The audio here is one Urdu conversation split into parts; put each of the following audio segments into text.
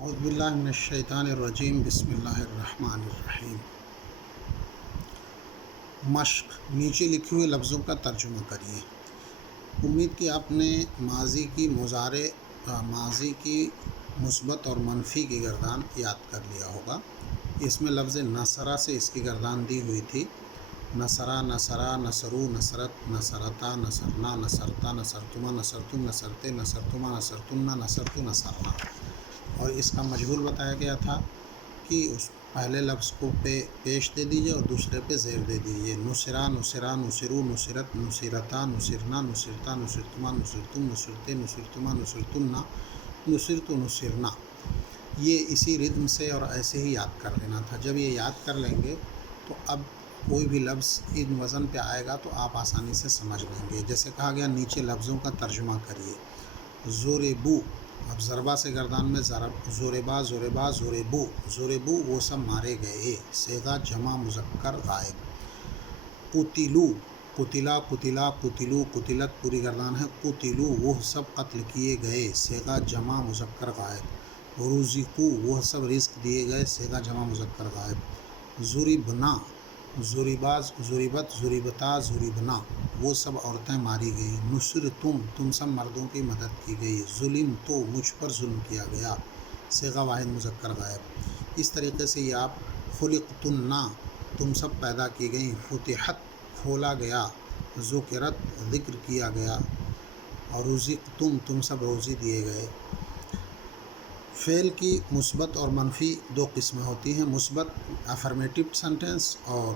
اعوذ باللہ من الشیطان الرجیم، بسم اللہ الرحمن الرحیم۔ مشق، نیچے لکھے ہوئے لفظوں کا ترجمہ کریے۔ امید کہ آپ نے ماضی کی مثبت اور منفی کی گردان یاد کر لیا ہوگا۔ اس میں لفظ نصرہ سے اس کی گردان دی ہوئی تھی۔ نصرہ، نصرہ، نصرو، نصرت، نصرتا، نصرنا، نصرتا، نصرتما، نصرتم، نصرتے، نصرتما، نصرتن، نصرت، نصرنا۔ اور اس کا مجہول بتایا گیا تھا کہ اس پہلے لفظ کو پیش دے دیجئے اور دوسرے پہ زیر دے دیجئے۔ نصرہ، نصرہ، نصرو، نصرت، نصرتا، نصرنا، نصرتا، نصرتما، نصرتم، نصرتے، نصرتما، نصرتن، نصرت، نصرنا۔ یہ اسی ردم سے اور ایسے ہی یاد کر لینا تھا۔ جب یہ یاد کر لیں گے تو اب کوئی بھی لفظ ان وزن پہ آئے گا تو آپ آسانی سے سمجھ لیں گے۔ جیسے کہا گیا نیچے لفظوں کا ترجمہ کریے۔ ضربو، اب ضربہ سے گردان میں ضرب، ضربا، ضربا، ضربو، ضربو وہ سب مارے گئے، صیغہ جمع مذکر غائب۔ قتلو، قتلا، قتلا، قتلو، قتلت پوری گردان ہے، قتلو وہ سب قتل کیے گئے، صیغہ جمع مذکر غائب۔ رزقو وہ سب رزق دیے گئے، صیغہ جمع مذکر غائب۔ ضربنا، ضربا، ضربت، ضربتا، ضربنا وہ سب عورتیں ماری گئیں۔ نصرتم تم سب مردوں کی مدد کی گئی۔ ظلم تو مجھ پر ظلم کیا گیا، صیغہ واحد مذکر غائب۔ اس طریقے سے یہ آپ خلقتن تم سب پیدا کی گئیں، فتحت کھولا گیا، ذکرت ذکر کیا گیا، اور رزقتم تم سب روزی دیے گئے۔ فعل کی مثبت اور منفی دو قسمیں ہوتی ہیں، مثبت افرمیٹیو سینٹینس اور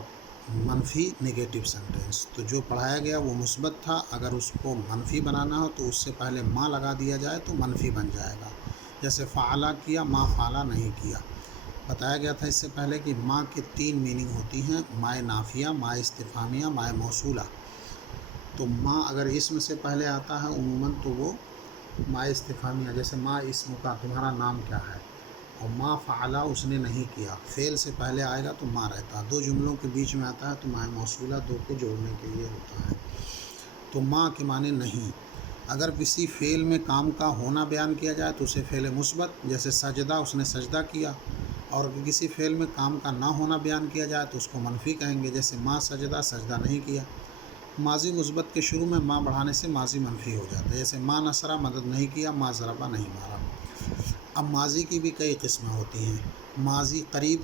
منفی نگیٹو سینٹینس۔ تو جو پڑھایا گیا وہ مثبت تھا، اگر اس کو منفی بنانا ہو تو اس سے پہلے ما لگا دیا جائے تو منفی بن جائے گا۔ جیسے فعلا کیا، ما فعلا نہیں کیا۔ بتایا گیا تھا اس سے پہلے کہ ما کے تین میننگ ہوتی ہیں، مائے نافیہ، مائے استفہامیہ، مائے موصولہ۔ تو ما اگر اسم سے پہلے آتا ہے عموماً تو وہ مائے استفہامیہ، جیسے ما اسم کا، تمہارا نام کیا ہے، اور ما فعلا اس نے نہیں کیا، فعل سے پہلے آئے گا تو ما رہتا ہے۔ دو جملوں کے بیچ میں آتا ہے تو مائے موصولہ دو کو جوڑنے کے لیے ہوتا ہے۔ تو ما کے معنی نہیں۔ اگر کسی فعل میں کام کا ہونا بیان کیا جائے تو اسے فعل مثبت، جیسے سجدہ اس نے سجدہ کیا، اور کسی فعل میں کام کا نہ ہونا بیان کیا جائے تو اس کو منفی کہیں گے، جیسے ما سجدہ سجدہ نہیں کیا۔ ماضی مثبت کے شروع میں ما بڑھانے سے ماضی منفی ہو جاتا ہے، جیسے ما نصرہ مدد نہیں کیا، ما ضربہ نہیں مارا۔ اب ماضی کی بھی کئی قسمیں ہوتی ہیں، ماضی قریب،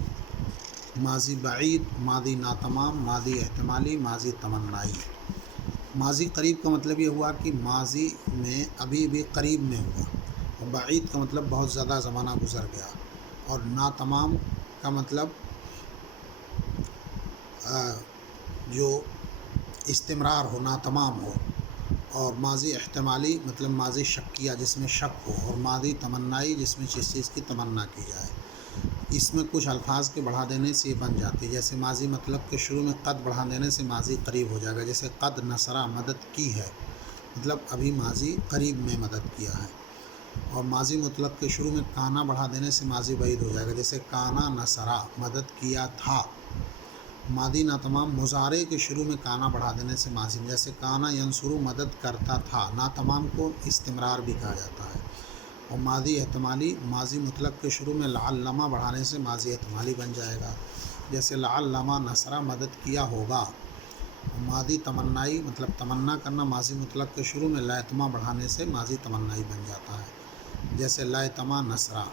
ماضی بعید، ماضی ناتمام، ماضی احتمالی، ماضی تمنائی۔ ماضی قریب کا مطلب یہ ہوا کہ ماضی میں ابھی بھی قریب میں ہوا، اور بعید کا مطلب بہت زیادہ زمانہ گزر گیا، اور ناتمام کا مطلب جو استمرار ہو، ناتمام ہو، اور ماضی احتمالی مطلب ماضی شکیہ جس میں شک ہو، اور ماضی تمنائی جس میں جس چیز کی تمنا کی جائے۔ اس میں کچھ الفاظ کے بڑھا دینے سے یہ بن جاتی ہے، جیسے ماضی مطلب کے شروع میں قد بڑھا دینے سے ماضی قریب ہو جائے گا، جیسے قد نصرہ مدد کی ہے، مطلب ابھی ماضی قریب میں مدد کیا ہے۔ اور ماضی مطلب کے شروع میں کانا بڑھا دینے سے ماضی بعید ہو جائے گا، جیسے کانا نصرہ مدد کیا تھا۔ ماضی ناتمام مضارع کے شروع میں کانا بڑھا دینے سے ماضی، جیسے کانا ینصرو مدد کرتا تھا، ناتمام کو استمرار بھی کہا جاتا ہے۔ اور ماضی احتمالی ماضی مطلق کے شروع میں لعلما بڑھانے سے ماضی احتمالی بن جائے گا، جیسے لعلما نصرہ مدد کیا ہوگا۔ اور ماضی تمنائی مطلب تمنا کرنا، ماضی مطلق کے شروع میں لایتما بڑھانے سے ماضی تمنائی بن جاتا ہے، جیسے لایتما نصرہ۔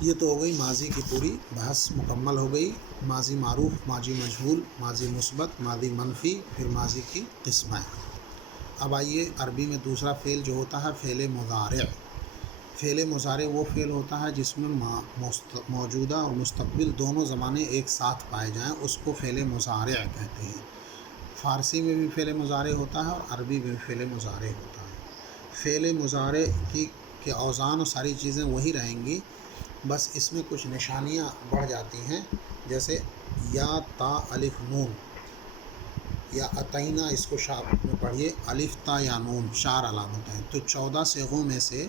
یہ تو ہو گئی ماضی کی پوری بحث مکمل ہو گئی، ماضی معروف، ماضی مجہول، ماضی مثبت، ماضی منفی، پھر ماضی کی قسمیں۔ اب آئیے عربی میں دوسرا فعل جو ہوتا ہے فعل مضارع۔ فعل مضارع وہ فعل ہوتا ہے جس میں موجودہ اور مستقبل دونوں زمانے ایک ساتھ پائے جائیں، اس کو فعل مضارع کہتے ہیں۔ فارسی میں بھی فعل مضارع ہوتا ہے اور عربی میں بھی فعل مضارع ہوتا ہے۔ فعل مضارع کے اوزان اور ساری چیزیں وہی رہیں گی، بس اس میں کچھ نشانیاں بڑھ جاتی ہیں، جیسے یا تا الف نون، یا اتینہ، اس کو شاپ میں پڑھیے، الف تا یا نون 4 علامتیں ہیں۔ تو 14 صیغوں میں سے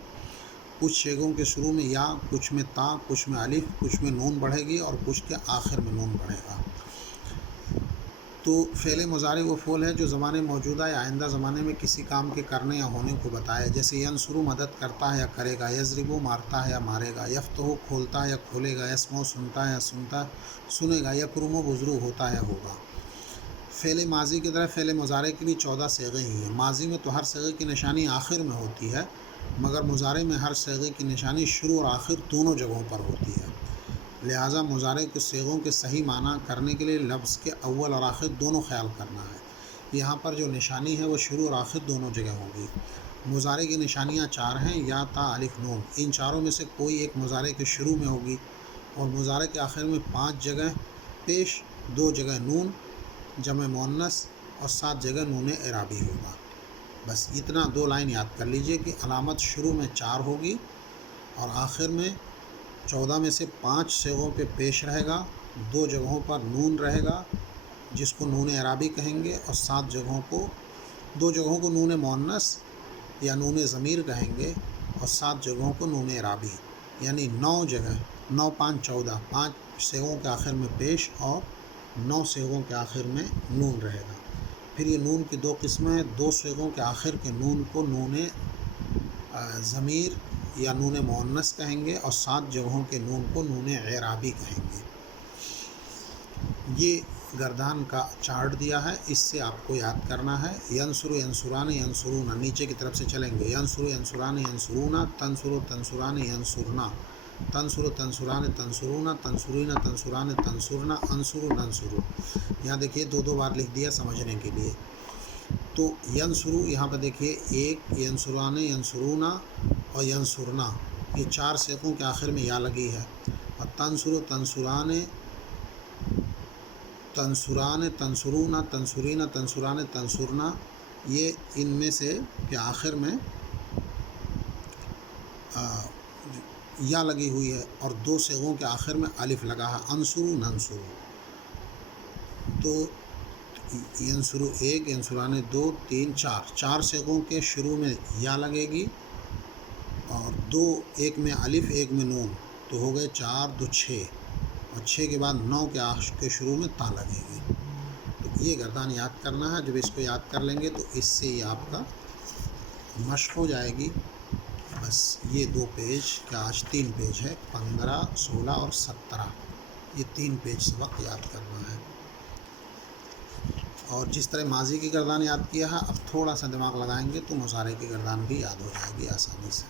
کچھ صیغوں کے شروع میں یا، کچھ میں تا، کچھ میں الف، کچھ میں نون بڑھے گی، اور کچھ کے آخر میں نون بڑھے گا۔ تو فعل مضارع وہ فعل ہے جو زمانے موجودہ یا آئندہ زمانے میں کسی کام کے کرنے یا ہونے کو بتائے، جیسے ینصرو مدد کرتا ہے یا کرے گا، یضربو مارتا ہے یا مارے گا، یفتحو کھولتا ہے یا کھولے گا، یسمعو سنتا ہے یا سنے گا، یکرمو بزرگ ہوتا ہے یا ہوگا۔ فعل ماضی کی طرح فعل مضارع کی بھی 14 صیغے ہی ہیں۔ ماضی میں تو ہر صیغے کی نشانی آخر میں ہوتی ہے، مگر مضارع میں ہر صیغے کی نشانی شروع اور آخر دونوں جگہوں پر ہوتی ہے۔ لہٰذا مضارع کے صیغوں کے صحیح معنی کرنے کے لیے لفظ کے اول اور آخر دونوں خیال کرنا ہے۔ یہاں پر جو نشانی ہے وہ شروع اور آخر دونوں جگہ ہوگی۔ مضارع کی نشانیاں 4 ہیں: یا، تا، الف، نون۔ ان چاروں میں سے کوئی ایک مضارع کے شروع میں ہوگی اور مضارع کے آخر میں 5 جگہ پیش، 2 جگہ نون جمع مؤنث اور 7 جگہ نون اعرابی ہوگا۔ بس اتنا 2 لائن یاد کر لیجئے کہ علامت شروع میں 4 ہوگی اور آخر میں 14 میں سے 5 صیغوں پہ پیش رہے گا، 2 جگہوں پر نون رہے گا جس کو نون اعرابی کہیں گے، اور 7 جگہوں کو 2 جگہوں کو نون مؤنث یا نون ضمیر کہیں گے اور 7 جگہوں کو نون اعرابی، یعنی 9 جگہ، 9 5 14، 5 صیغوں کے آخر میں پیش اور 9 صیغوں کے آخر میں نون رہے گا۔ پھر یہ نون کی 2 قسمیں ہیں: 2 صیغوں کے آخر کے نون کو نون ضمیر یا نون مؤنث کہیں گے اور 7 جگہوں کے نون کو نون اعرابی کہیں گے۔ یہ گردان کا چارٹ دیا ہے، اس سے آپ کو یاد کرنا ہے۔ ینصر ینصران ینصرون، نیچے کی طرف سے چلیں گے۔ ینصر ینصران ینصرون، تنصر تنصران ینصرنا، تنصر تنصران تنصرون، تنصرین تنصران تنصرنا، انصر ننصر۔ یہاں دیکھیے 2 بار لکھ دیا سمجھنے کے لیے۔ تو ینصرو یہاں پہ دیکھیے 1، ینصران ینصرون اور ینصرنا، یہ 4 صیغوں کے آخر میں یا لگی ہے۔ اور تنصر تنصران تنصران تنصرون، تنصرین تنصران تنصرنا، یہ ان میں سے کے آخر میں یا لگی ہوئی ہے اور 2 صیغوں کے آخر میں الف لگا ہے، انصر ننصر۔ تو ینصر 1، ینصران 2، 3، 4 صیغوں کے شروع میں یا لگے گی اور 2، ایک میں الف ایک میں نون، تو ہو گئے 4 2 6، اور 6 کے بعد 9 کے شروع میں تا لگے گی۔ تو یہ گردان یاد کرنا ہے۔ جب اس کو یاد کر لیں گے تو اس سے یہ آپ کا مشق ہو جائے گی۔ بس یہ 2 پیج کا آج 3 پیج ہے، 15 16 اور 17، یہ 3 پیج سبق یاد کرنا ہے۔ اور جس طرح ماضی کی گردان یاد کیا ہے، اب تھوڑا سا دماغ لگائیں گے تو مضارع کی گردان بھی یاد ہو جائے گی آسانی سے۔